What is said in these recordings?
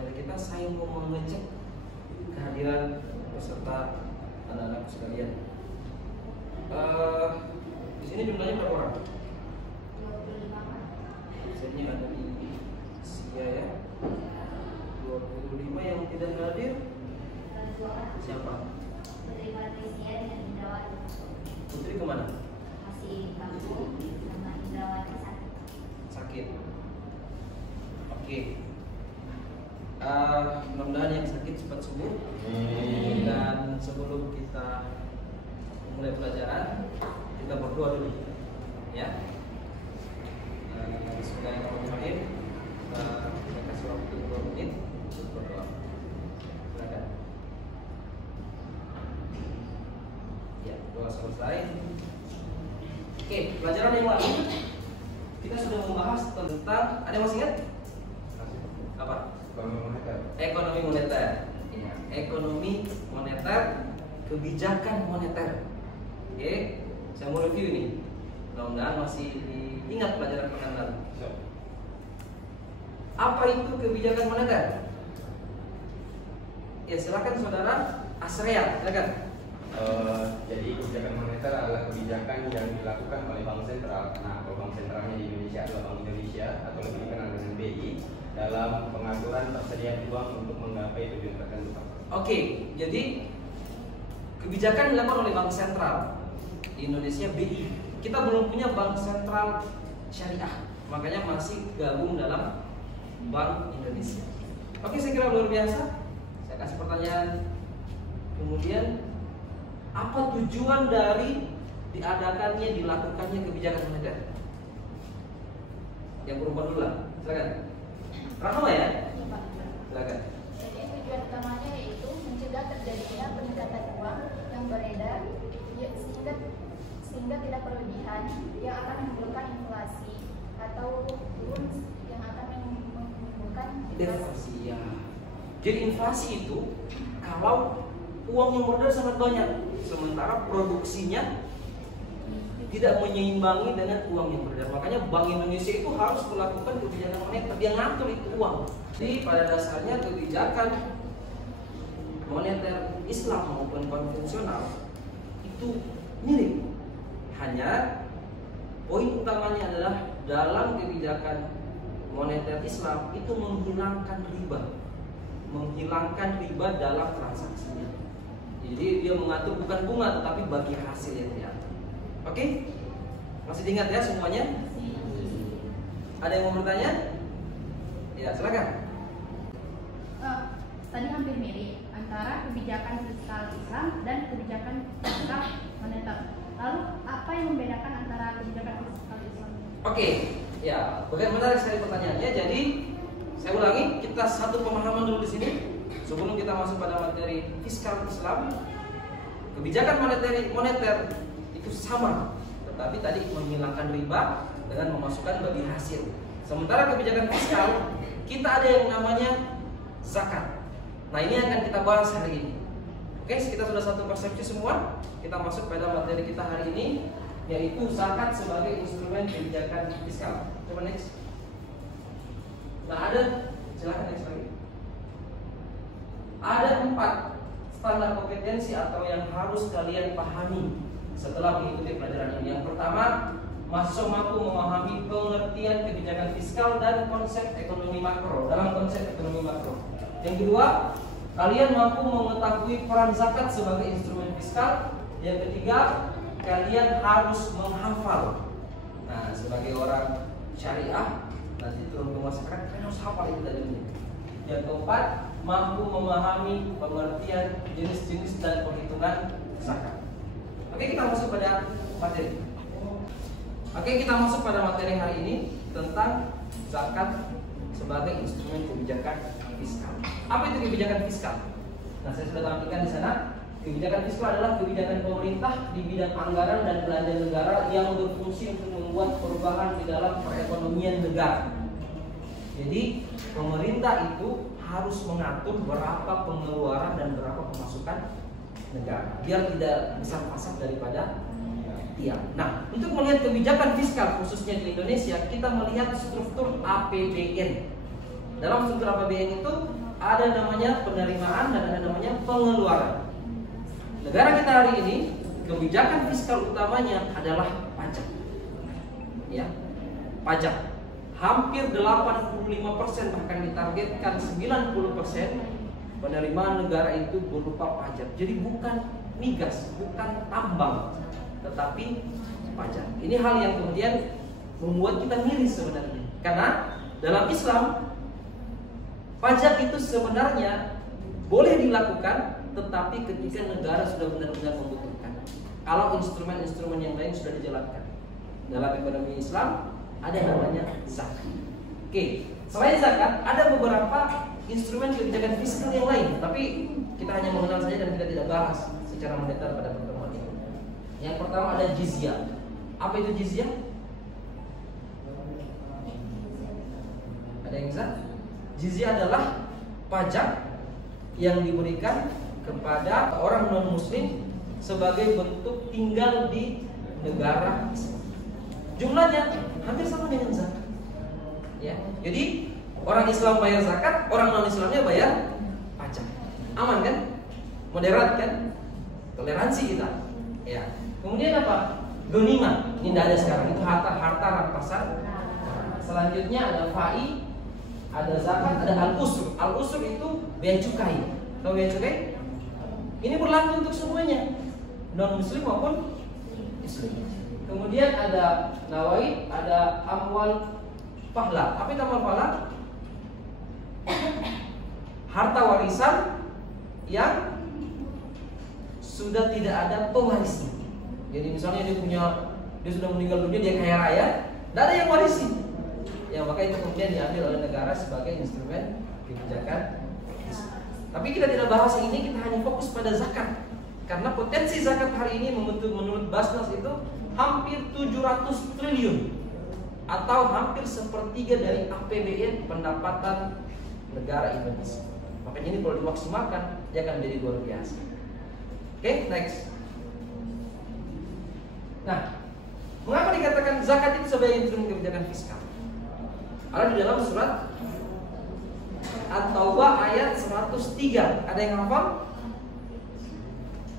materi kita, saya mau mengecek kehadiran peserta anak-anak sekalian. Di sini jumlahnya berapa orang? 25. Biasanya ada di Sia ya. 25 yang tidak hadir. Siapa? Putri Patricia dan Indrawati. Putri kemana? Masih kampung sama Indrawati sakit. Sakit. Oke. Mudah-mudahan yang sakit cepat sembuh. Dan sebelum kita mulai pelajaran, kita berdoa dulu, ya. Bismillahirrahmanirrahim. Kita kasih waktu 2 menit untuk berdoa. Silakan. Ya, doa selesai. Oke, pelajaran yang lalu kita sudah membahas tentang, ada yang masih ingat? Apa? Ekonomi moneter. Ya, ekonomi moneter, kebijakan moneter. Oke, saya mau review ini. Mudah-mudahan masih diingat pelajaran pekan lalu. Apa itu kebijakan moneter? Ya, silakan saudara Asrea, silakan. Jadi kebijakan moneter adalah kebijakan yang dilakukan oleh Bank Sentral. Nah, Bank Sentralnya di Indonesia adalah Bank Indonesia atau lebih dikenal dengan BI dalam pengaturan persediaan uang untuk menggapai tujuan tertentu. Oke, jadi kebijakan dilakukan oleh Bank Sentral di Indonesia BI. Kita belum punya Bank Sentral Syariah, makanya masih gabung dalam Bank Indonesia. Oke, saya kira luar biasa. Saya kasih pertanyaan. Kemudian, apa tujuan dari dilakukannya kebijakan moneter? Yang perempuan dulu lah, silakan. Rahma ya? Silakan. Jadi tujuan utamanya yaitu mencegah terjadinya peningkatan uang yang beredar sehingga tidak berlebihan yang akan menimbulkan inflasi atau turun yang akan menimbulkan Deflasi ya. Jadi inflasi itu kalau uang yang beredar sangat banyak, sementara produksinya tidak menyeimbangi dengan uang yang beredar. Makanya Bank Indonesia itu harus melakukan kebijakan moneter, dia ngatur itu uang. Jadi pada dasarnya kebijakan moneter Islam maupun konvensional itu mirip. Hanya poin utamanya adalah dalam kebijakan moneter Islam itu menghilangkan riba dalam transaksinya. Jadi dia mengatur bukan bunga tetapi bagi hasil yang diatur. Oke? Masih diingat ya semuanya? Ada yang mau bertanya? Ya, silakan. Tadi hampir mirip antara kebijakan fiskal Islam dan kebijakan fiskal moneter. Lalu apa yang membedakan antara kebijakan fiskal Islam? Oke, ya, bagaimana sekali pertanyaannya. Jadi saya ulangi, kita satu pemahaman dulu di sini sebelum kita masuk pada materi fiskal Islam. Kebijakan moneter itu sama, tetapi tadi menghilangkan riba dengan memasukkan bagi hasil. Sementara kebijakan fiskal kita ada yang namanya zakat. Nah, ini akan kita bahas hari ini. Oke, kita sudah satu persepsi semua. Kita masuk pada materi kita hari ini, yaitu zakat sebagai instrumen kebijakan fiskal. Coba next. Nah, silakan next lagi. Ada 4 standar kompetensi atau yang harus kalian pahami setelah mengikuti pelajaran ini. Yang pertama, mahasiswa mampu memahami pengertian kebijakan fiskal dan konsep ekonomi makro dalam konsep ekonomi makro. Yang kedua, kalian mampu mengetahui peran zakat sebagai instrumen fiskal. Yang ketiga, kalian harus menghafal. Nah, sebagai orang syariah, nanti turun ke masyarakat, kalian harus hafal itu tadi. Yang keempat, mampu memahami pengertian jenis-jenis dan perhitungan zakat. Oke, kita masuk pada materi. Oke, kita masuk pada materi hari ini tentang zakat sebagai instrumen kebijakan fiskal. Apa itu kebijakan fiskal? Nah, saya sudah tampilkan di sana. Kebijakan fiskal adalah kebijakan pemerintah di bidang anggaran dan belanja negara yang berfungsi untuk membuat perubahan di dalam perekonomian negara. Jadi, pemerintah itu harus mengatur berapa pengeluaran dan berapa pemasukan negara biar tidak besar-besar daripada tiang. Nah, untuk melihat kebijakan fiskal khususnya di Indonesia, kita melihat struktur APBN. Dalam struktur APBN itu ada namanya penerimaan dan ada namanya pengeluaran. Negara kita hari ini kebijakan fiskal utamanya adalah pajak. Ya, pajak. Hampir 85% bahkan ditargetkan 90% penerimaan negara itu berupa pajak. Jadi bukan migas, bukan tambang, tetapi pajak. Ini hal yang kemudian membuat kita miris sebenarnya. Karena dalam Islam pajak itu sebenarnya boleh dilakukan, tetapi ketika negara sudah benar-benar membutuhkan. Kalau instrumen-instrumen yang lain sudah dijalankan. Dalam ekonomi Islam ada yang namanya zakat. Oke, selain zakat ada beberapa instrumen kebijakan fiskal yang lain, tapi kita hanya mengenal saja dan kita tidak bahas secara mendetail pada pertemuan ini. Yang pertama ada jizyah. Apa itu jizyah? Ada yang bisa? Jizyah adalah pajak yang diberikan kepada orang non-muslim sebagai bentuk tinggal di negara Islam. Jumlahnya hampir sama dengan zakat. Ya, jadi orang Islam bayar zakat, orang non-Islamnya bayar pajak. Aman kan? Moderat kan? Toleransi kita. Ya. Kemudian apa? Ghanimah. Ini tidak ada sekarang. Itu harta rampasan. Selanjutnya ada fai, ada zakat, ada al-usur. Al-usur itu bea cukai. Tahu bea cukai? Ini berlaku untuk semuanya, non-muslim maupun Islam. Kemudian ada nawaid, ada amwal fahla. Apa itu amwal fahla? Harta warisan yang sudah tidak ada pewarisnya. Jadi misalnya dia sudah meninggal dunia, dia kaya raya, tidak ada yang warisi. Ya, maka itu kemudian diambil oleh negara sebagai instrumen kebijakan. Tapi kita tidak bahas ini, kita hanya fokus pada zakat. Karena potensi zakat hari ini menurut Basnas itu hampir 700 triliun atau hampir sepertiga dari APBN pendapatan negara Indonesia. Makanya ini kalau dimaksimalkan, dia akan menjadi luar biasa. Oke, next. Nah, mengapa dikatakan zakat itu sebagai instrumen kebijakan fiskal? Ada di dalam surat At-Taubah ayat 103. Ada yang hafal?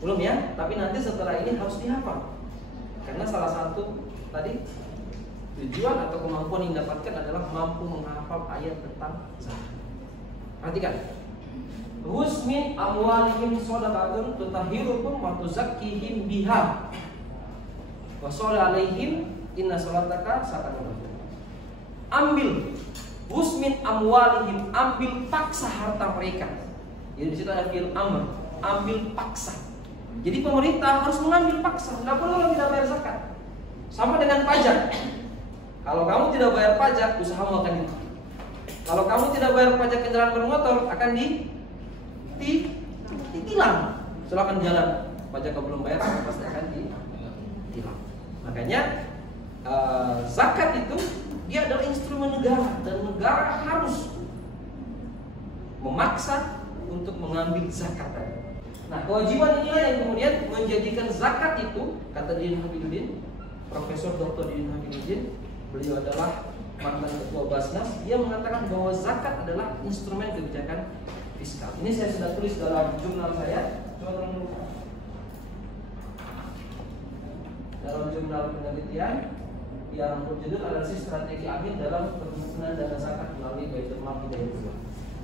Belum ya? Tapi nanti setelah ini harus dihafal. Karena salah satu tadi tujuan atau kemampuan yang didapatkan adalah mampu menghafal ayat tentang zakat. Perhatikan. Hus min amwalihim shadaqatun tutahhirukum wa tuzakkihim biha. Wa sholli alaihim inna sholataka sakanun. Ambil hus min amwalihim, ambil paksa harta mereka. Jadi di situ ada fi'il amr, ambil paksa. Jadi pemerintah harus mengambil paksa. Tidak boleh kalau tidak bayar zakat. Sama dengan pajak. Kalau kamu tidak bayar pajak, usahamu akan ditutup. Kalau kamu tidak bayar pajak kendaraan bermotor, akan ditilang. Silakan jalan. Pajak kalau belum bayar, pasti akan ditilang. Makanya zakat itu dia adalah instrumen negara dan negara harus memaksa untuk mengambil zakat. Nah, kewajiban inilah yang kemudian menjadikan zakat itu, kata Didin Habibudin, Profesor Dr. Didin Habibudin, beliau adalah mantan ketua Basnas, dia mengatakan bahwa zakat adalah instrumen kebijakan fiskal. Ini saya sudah tulis dalam jurnal saya. Coba tolong dulu. Dalam jurnal penelitian yang berjudul Analisis Strategi Akhir dalam Penyusunan Dana Zakat melalui Baitul Mal Hidayatullah.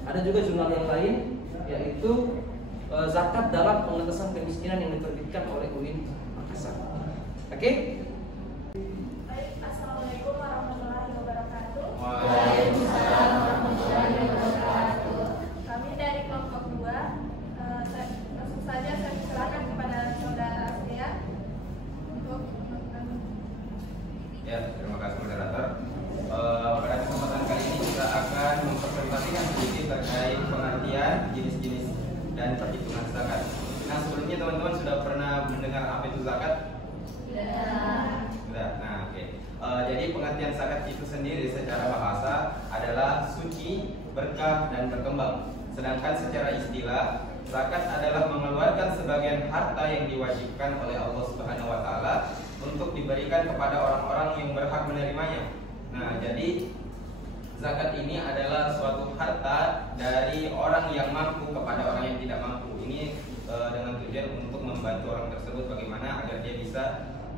Ada juga jurnal yang lain, yaitu zakat dalam pengentasan kemiskinan yang diterbitkan oleh UIN Makassar. Oke? Assalamualaikum warahmatullahi wabarakatuh. Waalaikumsalam warahmatullahi wabarakatuh. Kami dari kelompok 2. Langsung saja saya silakan kepada saudara Aslia untuk Ya, terima kasih moderator. Pada kesempatan kali ini kita akan mempresentasikan sedikit terkait pengertian jenis-jenis dan perhitungan zakat. Nah, sebelumnya teman-teman sudah pernah mendengar apa itu zakat? Sudah. Nah, oke. Jadi pengertian zakat itu sendiri secara bahasa adalah suci, berkah, dan berkembang. Sedangkan secara istilah, zakat adalah mengeluarkan sebagian harta yang diwajibkan oleh Allah Subhanahu wa taala untuk diberikan kepada orang-orang yang berhak menerimanya. Nah, jadi zakat ini adalah suatu harta dari orang yang mampu kepada orang yang tidak mampu. Ini dengan tujuan untuk membantu orang tersebut bagaimana agar dia bisa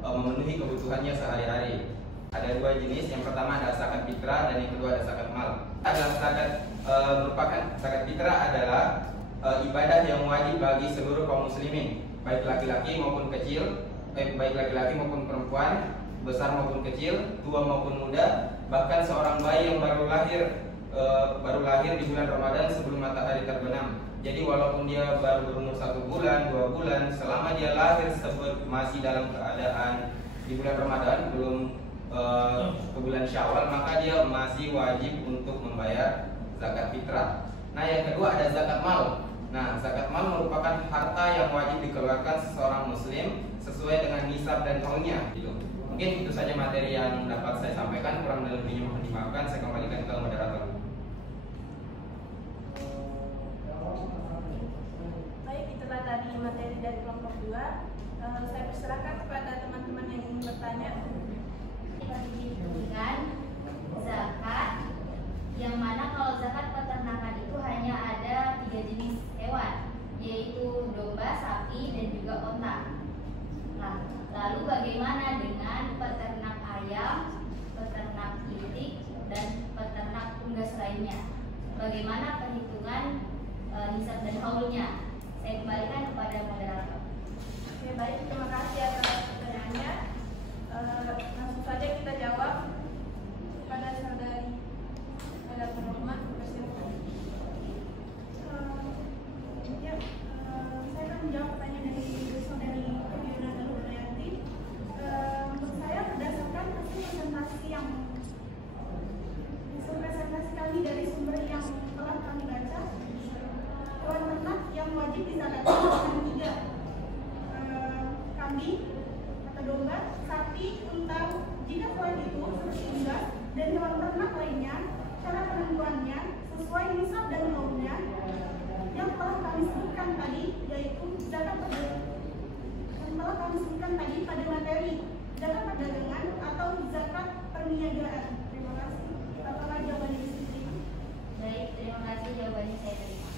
memenuhi kebutuhannya sehari-hari. Ada dua jenis, yang pertama ada zakat fitrah dan yang kedua ada zakat mal. Adalah zakat fitrah adalah ibadah yang wajib bagi seluruh kaum muslimin, baik laki-laki maupun kecil, baik laki-laki maupun perempuan, besar maupun kecil, tua maupun muda, bahkan seorang bayi yang baru lahir di bulan Ramadan sebelum matahari terbenam. Jadi walaupun dia baru berumur 1 bulan, 2 bulan, selama dia lahir masih dalam keadaan di bulan Ramadan, belum ke bulan Syawal, maka dia masih wajib untuk membayar zakat fitrah. Nah, yang kedua ada zakat mal. Nah, zakat mal merupakan harta yang wajib dikeluarkan seseorang muslim sesuai dengan nisab dan tahunnya. Gitu. Mungkin itu saja materi yang dapat saya sampaikan, kurang dan lebihnya mohon dimaafkan. Saya kembalikan ke moderator. Baik, itulah tadi materi dari kelompok 2. Saya persilahkan kepada teman-teman yang ingin bertanya. Dengan zakat, yang mana kalau zakat peternakan itu hanya ada 3 jenis hewan, yaitu domba, sapi, dan juga onta. Nah, lalu bagaimana dengan peternak ayam, peternak itik, dan peternak unggas lainnya? Bagaimana perhitungan nisab dan haulnya? Saya kembalikan kepada moderator. Oke, baik, terima kasih atas pertanyaannya. Langsung saja kita jawab kepada saudari Adatul Rahman. Ya, saya akan menjawab pertanyaan dari saudari Fiona Nurhayati. Menurut saya berdasarkan hasil presentasi kami dari sumber yang telah kami baca, hewan ternak yang wajib dizakatkan ada 3, kambing atau domba, sapi, unta. Jika selain itu seperti unggas dan hewan ternak lainnya, cara penentuannya sesuai nisab dan haulnya yang telah kami sebutkan tadi, yaitu zakat yang telah kami sebutkan tadi pada materi zakat perdagangan atau zakat perniagaan. Terima kasih. Apakah jawabannya di sini? Baik, terima kasih, jawabannya saya terima.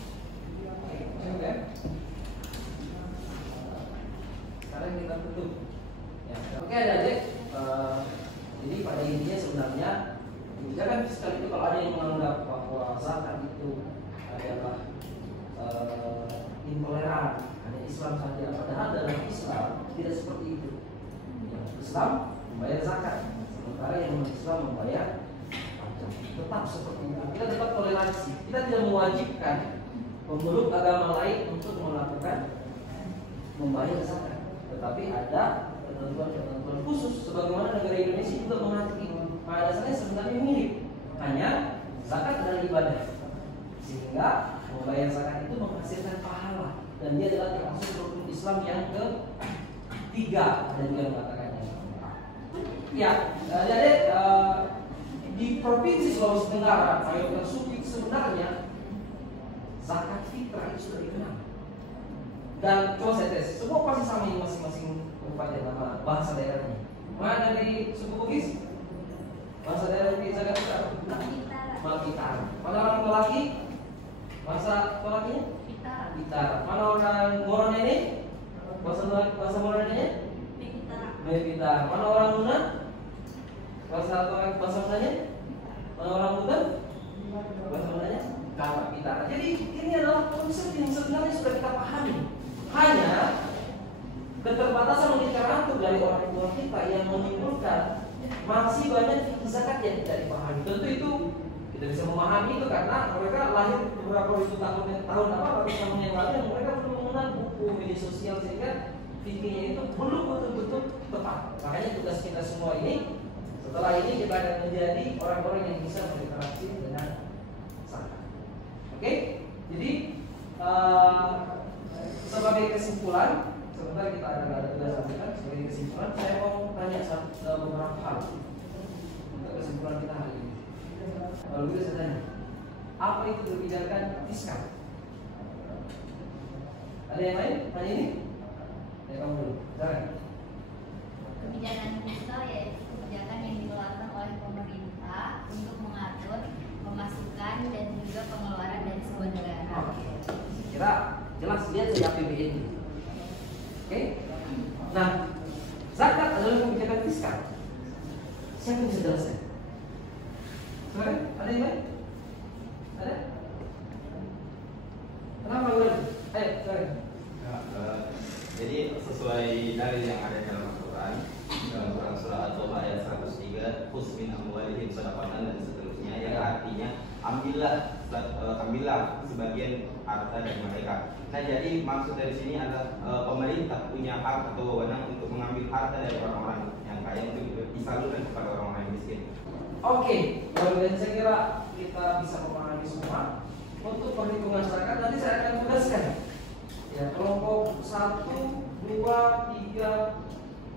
Sekarang kita tutup. Ya. Oke, adik-adik. Jadi pada intinya sebenarnya kebijakan fiskal itu, kalau ada yang menganggap bahwa zakat itu adalah intoleran, hanya Islam saja, padahal dalam Islam tidak seperti itu. Islam membayar zakat, sementara yang Islam membayar pajak. Tetap seperti itu. Kita tetap toleransi. Kita tidak mewajibkan pemeluk agama lain untuk melakukan membayar zakat, tetapi ada ketentuan-ketentuan khusus sebagaimana negara Indonesia juga mengatur itu. Pada dasarnya sebenarnya mirip, hanya zakat adalah ibadah, sehingga membayar zakat itu menghasilkan pahala, dan dia adalah termasuk rukun Islam yang ketiga. Ada juga yang mengatakannya. Ya, jadi di provinsi Sulawesi Tenggara, mayoritas suku sebenarnya zakat fitrah itu sudah dikenal. Dan coba saya tes, semua pasti sama ini masing-masing kabupaten nama bahasa daerahnya. Mana dari suku Bugis? Bahasa daerah di zakat fitrah? Malkitara. Mana orang Tolaki? Bahasa Tolakinya? Bitara. Mana orang Moron ini? Bahasa Moron ini? Bitara. Mana orang Luna? Bahasa Munanya? Mana orang Buton? Bahasa Munanya? Bitara. Jadi ini adalah konsep yang sebenarnya sudah kita pahami. Hanya keterbatasan literatur dari orang tua kita yang menimbulkan masih banyak zakat yang tidak dipahami. Tentu itu tidak bisa memahami itu karena mereka lahir beberapa ribu tahun ratus tahun yang lalu, yang mereka belum mengenal buku media sosial, sehingga fikirnya itu belum betul-betul tepat. Makanya tugas kita semua ini, setelah ini kita akan menjadi orang-orang yang bisa berinteraksi dengan zakat. Oke? Jadi sebagai kesimpulan, sebentar kita ada tugas sampaikan. Sebagai kesimpulan, saya mau tanya beberapa hal untuk kesimpulan kita hari ini. Lalu kita saya tanya, apa itu kebijakan fiskal? Ada yang lain? Tanya ini? Ya, kamu dulu. Silakan. Kebijakan fiskal yaitu kebijakan yang dikeluarkan oleh pemerintah untuk mengatur pemasukan dan juga pengeluaran dari sebuah kira jelas lihat dari APBN. Oke? Nah, zakat adalah kebijakan fiskal. Siapa yang bisa jelaskan? Sorry, ada yang lain? Ada? Kenapa udah? Ayo, sorry. Jadi sesuai dalil yang ada dalam Al-Quran, dalam Quran surah At-Taubah ayat 103, khudz min amwalihim shadaqatan dan seterusnya, yang artinya ambillah sebagian harta dari mereka. Nah, jadi maksud dari sini adalah pemerintah punya hak atau wewenang untuk mengambil harta dari orang-orang yang kaya untuk disalurkan kepada orang-orang yang miskin. Oke, dan saya kira kita bisa memahami semua. Untuk perhitungan zakat nanti saya akan tugaskan. Ya, kelompok 1, 2, 3,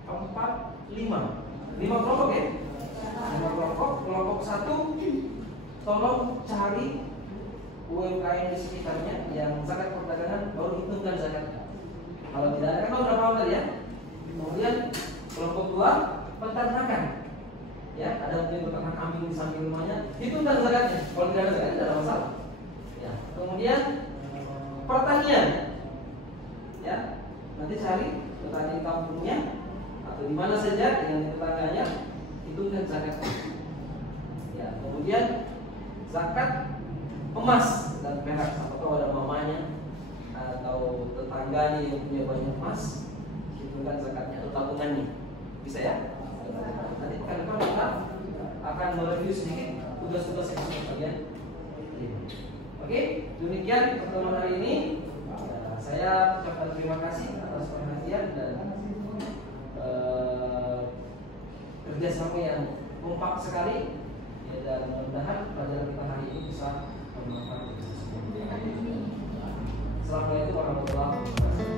4, 5. 5 kelompok ya? 5 kelompok. Kelompok 1 tolong cari UMKM di sekitarnya yang zakat perdagangan, baru hitungkan zakatnya. Kalau tidak ada, kan udah paham tadi ya. Kemudian kelompok 2 peternakan. Ya, ada yang peternak kambing di samping rumahnya, hitungkan zakatnya. Kalau tidak ada zakatnya tidak ada masalah. Ya, kemudian pertanian. Ya, nanti cari petani kampungnya atau di mana saja dengan tetangganya, hitungkan zakatnya. Ya, kemudian zakat emas dan perak, apa tahu ada mamanya atau tetangganya yang punya banyak emas, hitungkan zakatnya atau tabungannya. Bisa ya? Nanti ke depan kita akan mereview sedikit tugas-tugas yang ada bagian. Oke, demikian pertemuan hari ini. Saya ucapkan terima kasih atas perhatian dan kerjasama yang kompak sekali. Ya, dan mudah-mudahan pelajaran kita hari ini bisa bermanfaat. Assalamualaikum warahmatullahi wabarakatuh.